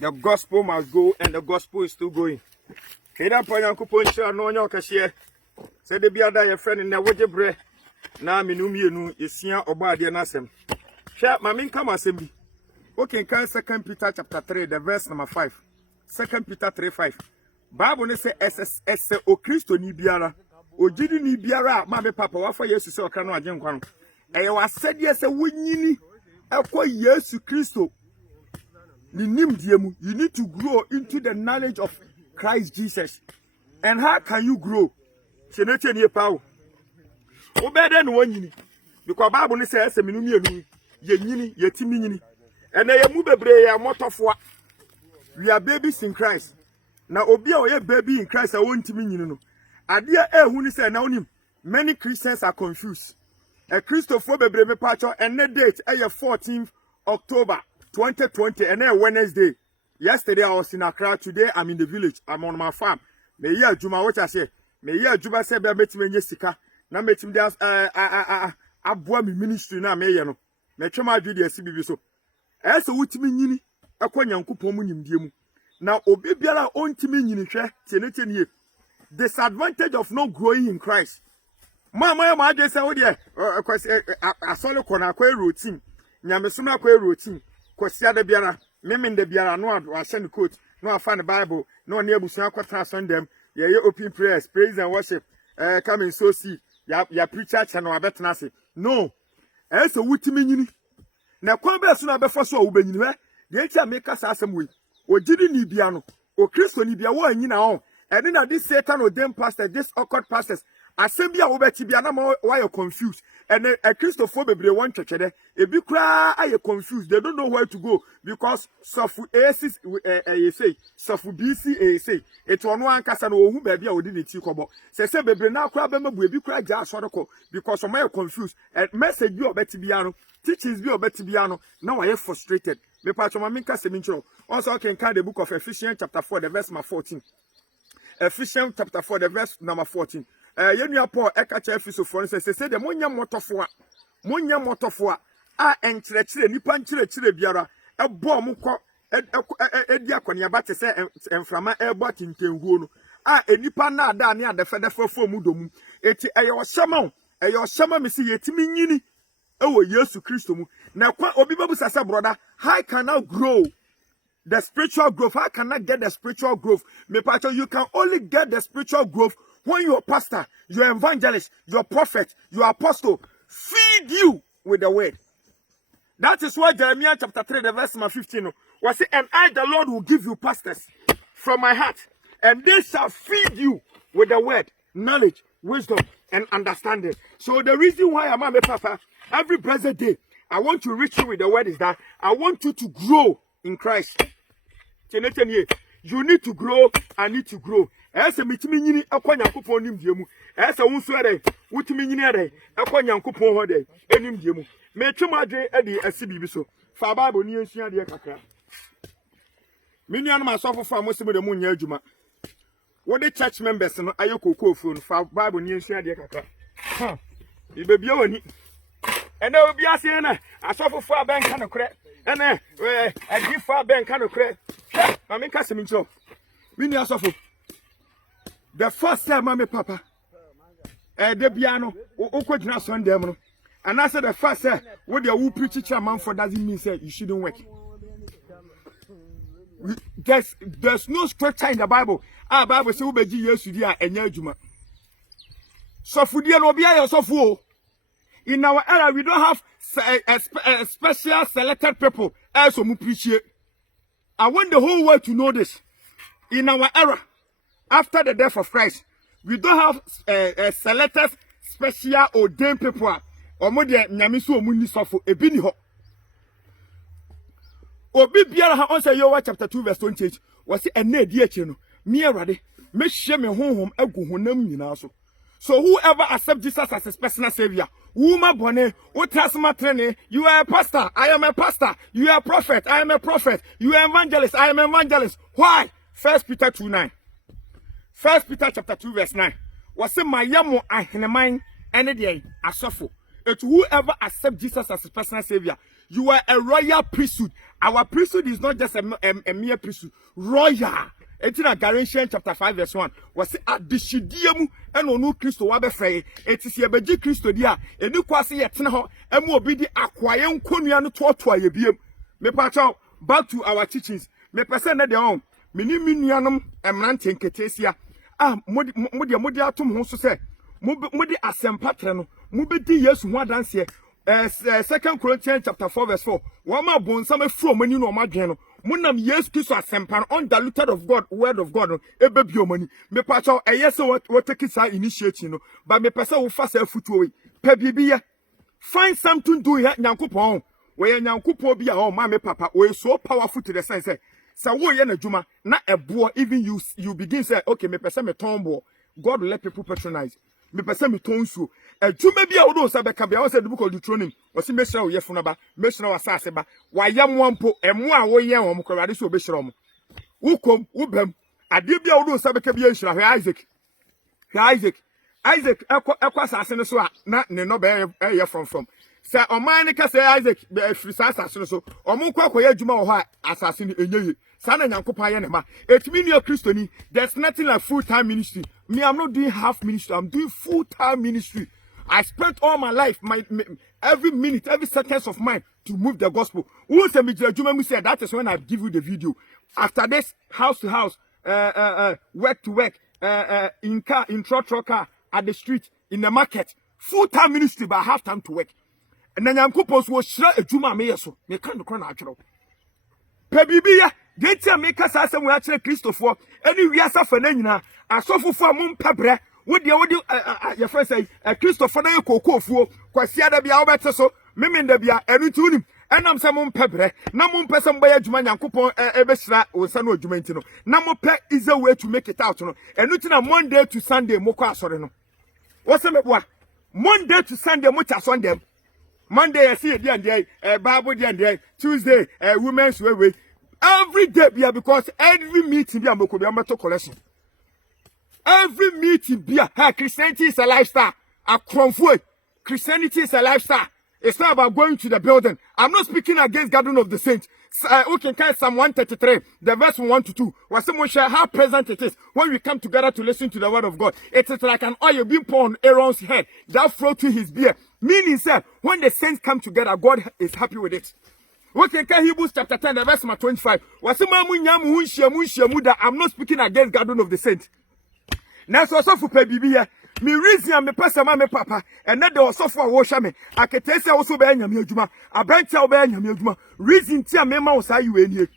The gospel must go, and the gospel is still going. Keda panyanku poncha no nya okahye. Said the biada your friend in the wajebre. Na mienu yesia obade na asem. Hwa mamin kama asem bi. Okay, can 2 Peter chapter 3, the verse number 5. 2 Peter 3:5. Bible ne say SS o Kristo ni biara. Ogidi ni biara ma me papa wafa Yesu se okra no agyenkwa no. Eye wasede se wonyini ekọ Yesu Kristo. You need to grow into the knowledge of Christ Jesus. And how can you grow? Because Bible says, and we are babies in Christ. Now, Obia baby in Christ, I want to mean. Many Christians are confused. A Christopher Breme Pacho and the date 14th October 2020 and then Wednesday. Yesterday I was in Accra. Today I'm in the village. I'm on my farm. Me ya Juma what I say. Me ya Juma say be meet me nyesika. Na meet me there aboa me ministry na me ye no. Me twema dwe de asibibi so. Ese wutimi nyini ekwa Nyankopon mu nimdie mu. Na obi biara ontimi nyini hwe tienetienie. Disadvantage of not growing in Christ. Mama ma ade say wo de asole kona akwa routine. Nyamesoma akwa routine. Kosia de biara memen de biara no ahye ne coat no afa ne Bible no na abusuan kwatra Sunday ye open prayers praise and worship come and so see ya preacher channel abetena se no so wutimi nyini na kwa be so na befo so wo banyini he de etia make sa asem we ogidi ni bia no o Kristo ni bia wo anyina ho ene na this Satan or them pastor this occult pastors assembly a wo be ti bia na why you confused and a Christopher bebre one church there ebi kra are confused they don't know where to go because sofu asis you say sofu bc say it one ankasa na ohu ba bia odi ne ti kobo se bebre na kra be mabu ebi kra ja asodeko because some are confused and message bi obeti bia no teachings bi obeti bia no now I frustrated me patcho ma minka semincho also can the book of Ephesians chapter 4 the verse 14. Ephesians chapter 4 the verse number 14. Yenua Paul ekacha Efeso for say the monya motofo a enkyerɛkyerɛ nipa nkyerɛkyerɛ biara ɛbɔ mo kɔ edi akɔnia ba te sɛ emframa ɛbɔ tintenhuo no a enipa na ada ne adefɛdefɛ fo mu domu eti ɛyɛ ɔhyɛma me si yetimi nyini ɛwɔ Yesu Kristo mu na kwa obi babu sasa brother how can I grow the spiritual growth? How can I get the spiritual growth? Me pacho, you can only get the spiritual growth when your pastor, your evangelist, your prophet, your apostle feed you with the word. That is why Jeremiah chapter 3, the verse 15 was it, and I, the Lord, will give you pastors from my heart, and they shall feed you with the word, knowledge, wisdom, and understanding. So the reason why I'm a papa, every blessed day, I want to reach you with the word is that I want you to grow in Christ. You need to grow, I need to grow. Ese mitimi nyini akwa Nyankopon nimdie mu. Ese wonso ade, wutimi nyini ade, akwa Nyankopon ho de, enimdie mu. Me twem adwe ade asibibi so. Fa Bible ni ensua de kakra. Minianu masofo fa mosimu de mu nya adwuma. Wo de church members no ayekoko ofuo no fa Bible ni ensua de kakra. Ha. Ibebia wani. Ene obi ase na asofo fa ben ka no kre. Ene agifa ben ka no kre. Ma me ka semincho. Mini asofo. The first time my papa, the piano, Okojina Sunday, and I said the first time, what the who preach man for doesn't mean say you shouldn't work. There's no scripture in the Bible. Our Bible says, "Ubeji Yesu dia enyejuma." So for the Obia Yosofu, in our era we don't have a special selected people as we preach. I want the whole world to know this. In our era. After the death of Christ, we don't have a selected, special, ordained people. Omodia nyamisu omuni sofo ebini ho. Obi biara ha on say Yowa chapter 2 verse 28. Was it ene di eche no? Me awade, me hye me honhom agu honam nyina so. So whoever accept Jesus as his personal savior, wuma bone, utasma trene, you are a pastor, I am a pastor. You are a prophet, I am a prophet. You are evangelist, I am an evangelist. Why? 1 Peter 2:9. 1 Peter chapter 2 verse 9. Was it my yamo aheneman any day asofo. It whoever accept Jesus as his personal savior, You are a royal priesthood. Our priesthood is not just a mere priesthood. Royal. It's in Galatians chapter 5 verse 1. Was at the Shidiamu and onu Christo Wabefrey. It is Yabeji Christo dia. A new quasi yet now. And more be the acquiring Kunian to a yebium. Me pacho back to our teachings. Me person at the home. Miniminianum emranting ketesia. Modia atum honso say. Mudi asempatreno. Mubedi yes one dance here. 2 Corinthians chapter 4 verse 4. Wama bonsame from many no madreno. Munam yes Christo asempan undiluted of God, word of God. Ebebio money. Me pacho yes what take it initiating no. But me person will fast a foot away. Pebibia. Find something to do here, Nyankopon. Where Nyankopon be our mama papa. We so powerful to the sense. So wo ye na juma na ebo even you begin say okay me person me tombo. God will let people patronize. Me person me tonsu. Juma bi a wo do say be ka be. I say the book of Deuteronomy. O si me shira wo ye funaba. Me shira wa asase ba. Wa yam wampo emu a wo ye won ko rade so be shira mo. Wo kom wo bam. Ade bi a wo do say be ka bi en shira Isaac. Isaac ekwa asase ne so a na ne no be ye from. Say oman ne ka say Isaac be frisa asase ne so. Omo kwa koye adwuma wo ha asase ne enye. Sana Nyankopon ye ne ma. Etimi ne Christoni. There's nothing like full-time ministry. Me, I'm not doing half ministry. I'm doing full-time ministry. I spent all my life, every minute, every seconds of mine to move the gospel. Who said me said that is when I give you the video. After this, house to house, work to work, in car, in truck car, at the street, in the market, full-time ministry, but I have time to work. And then Nyankopon was share a juma me so. Me can't crown natural. Pebibia. They tell me because I we actually Christopher. Any we are suffering now. I suffer for mum pebre. What your friend say? Christopher na koko fuo. Kwasi ada bia obete so. Mimi nda bia enu tunim. Enam se mum pebre. Na mum person boy adwuma Nyankopon ebesra onsa no adwuma ntino. Na mo pe is a way to make it out no. Enu tina Monday to Sunday moko asore no. What's me boa? Monday to Sunday mo cha Sunday. Monday I see a day and Bible day. Tuesday women's way. Every day, because every meeting be a metal collection. Every meeting be a Christianity is a lifestyle. A convoy. Christianity is a lifestyle. It's not about going to the building. I'm not speaking against Garden of the Saints. We can count Psalm 133, the verse 1 to 2. Where someone share how present it is when we come together to listen to the word of God. It is like an oil being poured on Aaron's head that flow to his beard. Meaning, sir, when the saints come together, God is happy with it. We can count Hebrews chapter 10, the verse 25. I'm not speaking against Garden of the Saints. Now, so for Pebibia, me reason me person me papa, and then there was so for wash me. I can tell you also be nyame adwuma. Abrantia be nyame adwuma. Reason tia me ma say you here.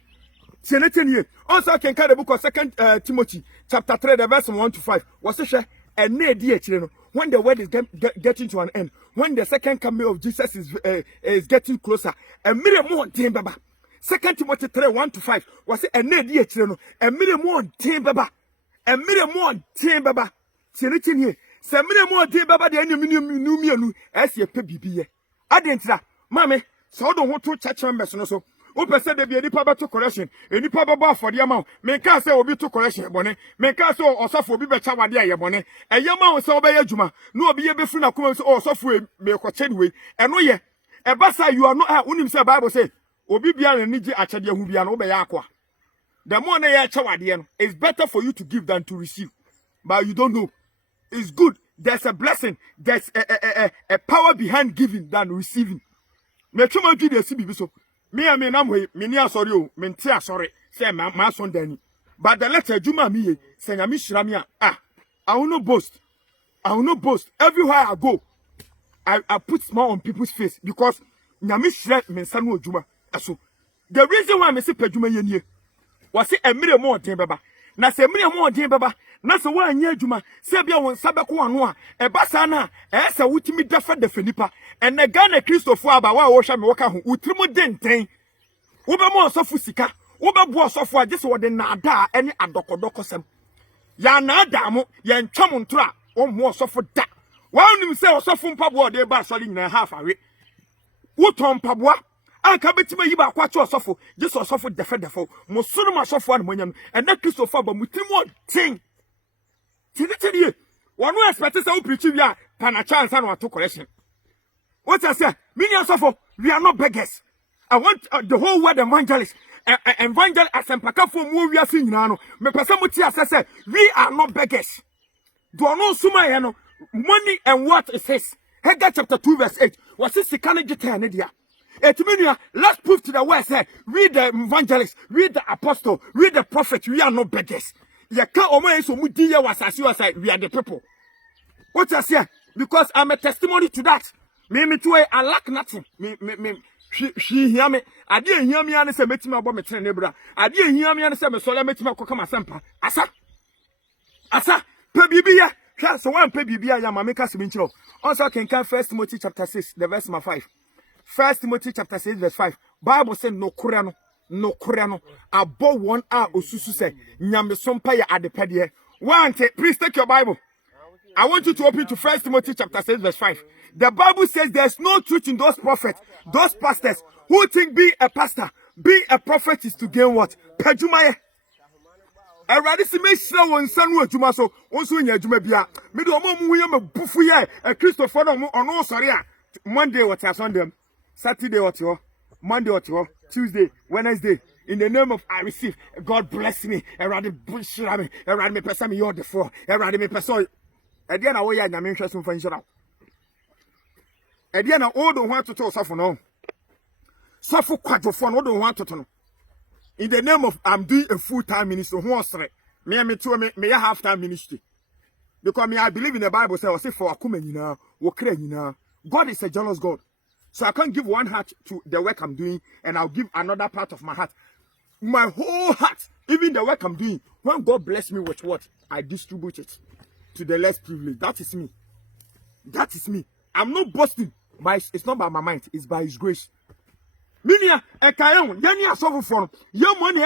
Tienetenie. Also can carry the book of 2 Timothy chapter 3, the verse 1 to 5. Was it and near dear children? When the word is getting to an end, when the second coming of Jesus is getting closer, a million more team baba. 2 Timothy 3, 1 to 5. Was it a near dear children? A million more team baba. A million more team baba. Tienetenie. Se mine mo de baba de anyam nu mienu ese pe bibie adentra mame so do ho to chacha mbes no so o pese de bia nipa ba to correction enipa baba afode ama me ka se obi to correction bone me ka se osofo obi be cha wade aye bone eyama wo se obeya adwuma no obi ye be fru na kuma so osofo me ko chede we eno ye e basa you are not unim se Bible say obi bia na nigi achede hu bia no obeya akwa the more na ye cha wade no it's better for you to give than to receive but you don't know. It's good. There's a blessing. There's a power behind giving than receiving. Me chuma gi de sibi so. Me am na mo me ni asori o. Me nti asori. Say ma son dani. But the letter juma me say nyame hira me I will not boast. I will not boast. Everywhere I go, I put smile on people's face because nyame hira me nsa no adwuma. So the reason why me say padwuma ye nie was say emire mo den beba. Na se emire mo den beba. Na se wa anya adwuma se bia won sabeko ano a e basa na e se wutimi dafa nipa ene Ghana Christopher aba wa wo hwa me woka ho utrimu denten wo be mo osofo sika wo be bo osofo age se wo de na ada ene adokodoko sem ya na ada mo ye ntwam ntro a wo mo osofo da wa nim se osofo mpabo de ba sori nyina half awe wo ton mpaboa aka betima yi ba kwache osofo je se osofo defo mo sunu ma osofo an monyam ene Christopher aba mutrimu ten Tiri, one who expects to preach you pana chance and to correction. What I say, millions of we are not beggars. I want the whole world evangelist. Evangel as empaka for mu wiase nyina no. Me pese muti asese we are not beggars. Do no suma ye no money and what it says. Haggai chapter 2 verse 8. Was this sika geta ne dia? Let's prove to the world say we the evangelist, we the apostle, we the prophet, we are not beggars. Ye ka omo enso mu di ye wasase was we are the people. What I say? Because I'm a testimony to that. Me too, I lack nothing. She hear me. I didn't hear me and say metima about me train nebra. I didn't hear me and say me sola metima ko kama sampa. Asa pe bibia. So one pe bibia ya mama ka siminchiro. Also can 1 Timothy chapter 6 the verse 5. 1 Timothy chapter 6 verse 5. Bible say no kura no abo one a osusu say nyame sompa ya adepede. One please take your Bible. I want you to open to 1 Timothy chapter 6 verse 5. The Bible says there's no truth in those prophets, those pastors who think being a pastor, being a prophet is to gain what? Pejumaye. Eradi si me shira won sanu adwuma so onso nya adwuma bia me do omo mu ye me bufu ye Christopher no ono sori a Monday what Sunday, Saturday what yo, Monday what yo, Tuesday, Wednesday. In the name of I receive, God bless me. Eradi bushira me, eradi me pesa me yo de for, eradi me pesa. Ede na wo ya nyame hwese mfa nhyira. Ede na o do ho atoto safo no. Safo kwadwofo no o do ho atoto no. In the name of I'm doing a full-time ministry, who osre. Me half-time ministry. Because me I believe in the Bible say for akuma nyina, wo kra nyina. God is a jealous God. So I can't give one heart to the work I'm doing and I'll give another part of my heart. My whole heart, even the work I'm doing, when God bless me with what, I distribute it to the less privileged. That is me. That is me. I'm not boasting. It's not by my mind. It's by His grace. Minia, ekayon, yani asofu from. Your money